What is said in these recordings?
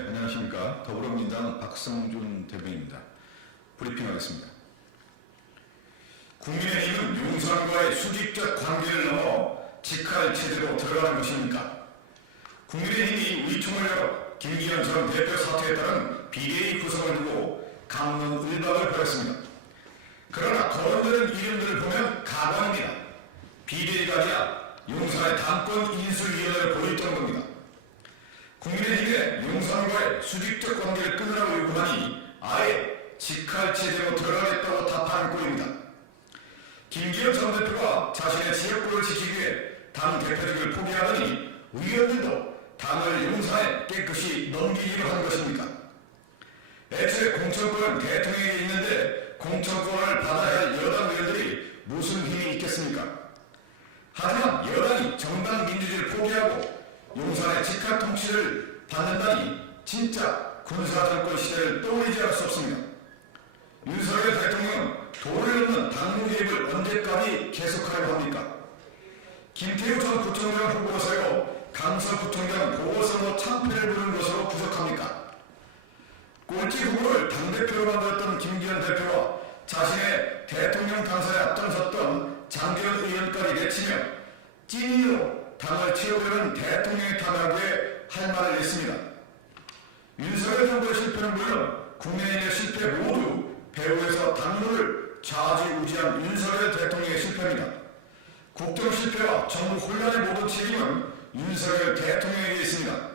안녕하십니까. 더불어민주당 박성준 대변인입니다. 브리핑하겠습니다. 국민의힘은 용산과의 수직적 관계를 넘어 직할 체제로 들어가는 것입니까? 국민의힘이 의총을 열어 김기현 전 대표 사퇴에 따른 비대위 구성을 두고 강론을박을 벌였습니다. 그러나 거론되는 이름들을 보면 가관입니다. 비대위가 아니라 용산의 당권 인수위원회를 벌일 정도입니다. 국민의힘의 용산과의 수직적 관계를 끊으라고 요구하니 아예 직할 체제로 들어가겠다고 답하는 꼴입니다. 김기현 전 대표가 자신의 지역구를 지키기 위해 당 대표직을 포기하더니 의원들도 당을 용산에 깨끗이 넘기기로 한 것입니까? 애초에 공천권은 대통령에게 있는데 공천권을 받아야 할 여당 의원들이 무슨 힘이 있겠습니까? 하지만 여당이 정당 민주주의를 포기하고 용산의 직할 통치를 받는다니 진짜 군사정권 시대를 떠올리지 않을 수 없습니다. 윤석열 대통령은 도를 넘는 당무 개입을 언제까지 계속하려고 합니까? 김태우 전 구청장 후보가 세워 강서구청장 보궐선거 참패를 부른 것으로 부족합니까? 꼴찌 후보를 당대표로 만들었던 김기현 대표와 자신의 대통령 당선에 앞장섰던 장기현 의원까지 내치며 찐이로 당을 채우려는 대통령의 탄압에 할 말을 냈습니다. 윤석열 정부의 실패는 물론 국민의힘의 실패 모두 배후에서 당무를 좌지우지한 윤석열 대통령의 실패입니다. 국정 실패와 정부 혼란의 모든 책임은 윤석열 대통령에게 있습니다.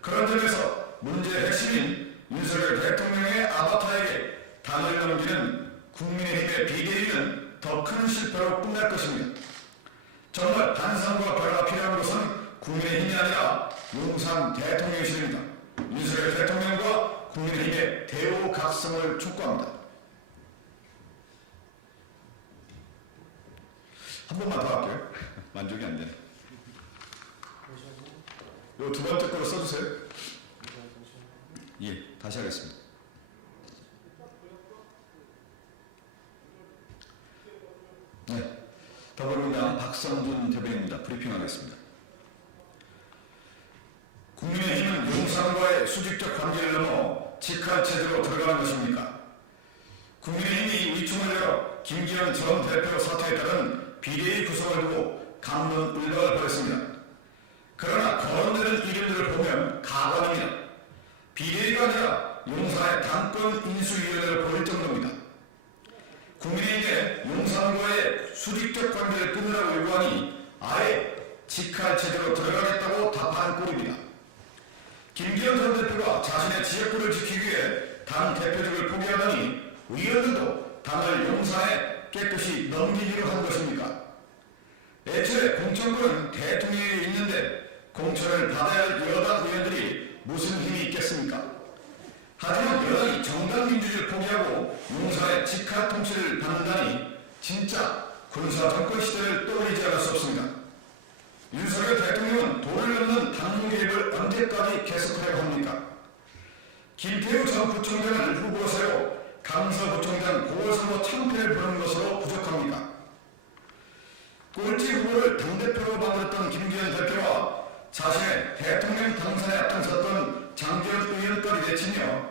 그런 점에서 문제의 핵심인 윤석열 대통령의 아바타에게 당을 넘기는 국민의힘의 비대위는 더 큰 실패로 끝날 것입니다. 정말 반성과 변화가 필요한 것은 국민의힘이 아니라 용산 대통령실입니다. 윤석열 대통령과 국민의힘의 대우각성을 촉구합니다. 한 번만 더 할게요. 만족이 안 되네. 요 두 번째 거로 써주세요. 예, 다시 하겠습니다. 네, 더불어민주당 박성준 대변인입니다. 브리핑하겠습니다. 국민의힘은 용산과의 수직적 관계를 넘어 직할 체제로 들어가는 것입니까? 국민의힘이 의총을 열어 김기현 전 대표 사퇴에 따른 비대위 구성을 두고 강론을박을 벌였습니다. 그러나 거론되는 이름들을 보면 가관입니다. 비대위가 아니라 용산의 당권 인수위원회를 벌일 정도입니다. 국민의힘의 용산과의 수직적 관계를 끊으라고 요구하니 아예 직할 체제로 들어가겠다고 답하는 꼴입니다. 김기현 전 대표가 자신의 지역구를 지키기 위해 당 대표직을 포기하더니 의원들도 당을 용산에 깨끗이 넘기기로 한 것입니까? 애초에 공천권은 대통령에게 있는데 공천을 받아야 할 여당 의원들이 무슨 힘이 있겠습니까? 하지만 여당이 정당 민주주의를 포기하고 용산의 직할 통치를 받는다니 진짜 군사 정권 시대를 떠올리지 않을 수 없습니다. 윤석열 대통령은 도를 넘는 당무 개입을 언제까지 계속하려고 합니까? 김태우 전 구청장을 후보로 세워 강서구청장 보궐선거 참패를 부른 것으로 부족합니까? 꼴찌 후보를 당대표로 만들었던 김기현 대표와 자신의 대통령 당선에 앞장섰던 장기현 의원까지 내치며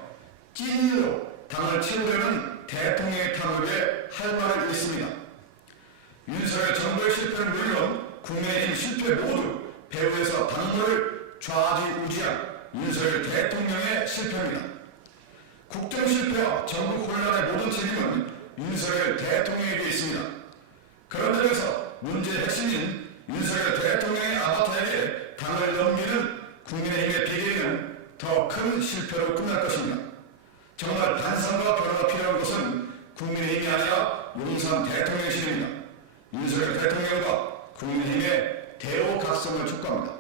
찐으로 당을 채우려는 대통령의 탐욕에 할 말을 잃습니다. 윤석열 정부의 실패는 물론 국민의힘 실패 모두 배후에서 당무를 좌지우지한 윤석열 대통령의 실패입니다. 국정 실패와 정부 혼란의 모든 책임은 윤석열 대통령에게 있습니다. 그런 점에서 문제의 핵심인 윤석열 대통령의 아바타에게 당을 넘기는 국민의힘의 비대위는 더 큰 실패로 끝날 것입니다. 정말 반성과 변화가 필요한 것은 국민의힘이 아니라 용산 대통령실입니다. 윤석열 대통령과 국민의힘의 대우각성을 촉구합니다.